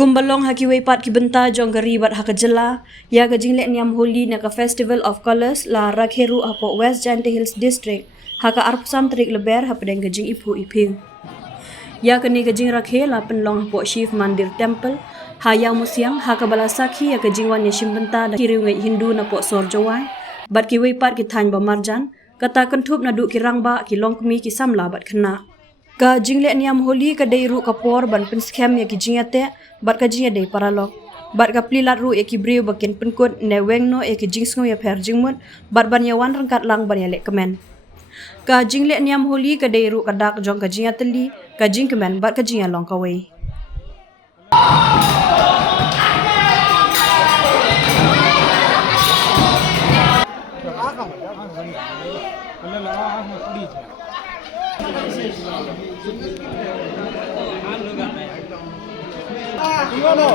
Kumbalong hakiway pat kibenta jong garibat hakajela ya gajingle niam holi na ka Festival of Colors la rakheru apo West Jante Hills District haka arpsam trik leber hapedeng gajing ipu iping. Ya kini gajing rakhe la penlong apo Shiv Mandir Temple hayang musiang haka balasakhi ya gajing wan yashim benta da kiriungai Hindu na po sorjawai bat kiway pat kitany ba marjan kata kentup na du kirangba kilong kumi kisamla bat kena. Ka jingle niam holi ka dei ru kapor ban penskem ya kijingate bat ka jinga dei paralok bat ka plilat ru ya kibriu bakin penkut ne wengno ya kijingsko ya per jingmut bat ban ya wan rangkat lang ban ya lek kemen. Ka jingle niam holi ka dei ru kadak jong ka jinga teli ka jing kemen bat ka jinga long kawai. Gimana?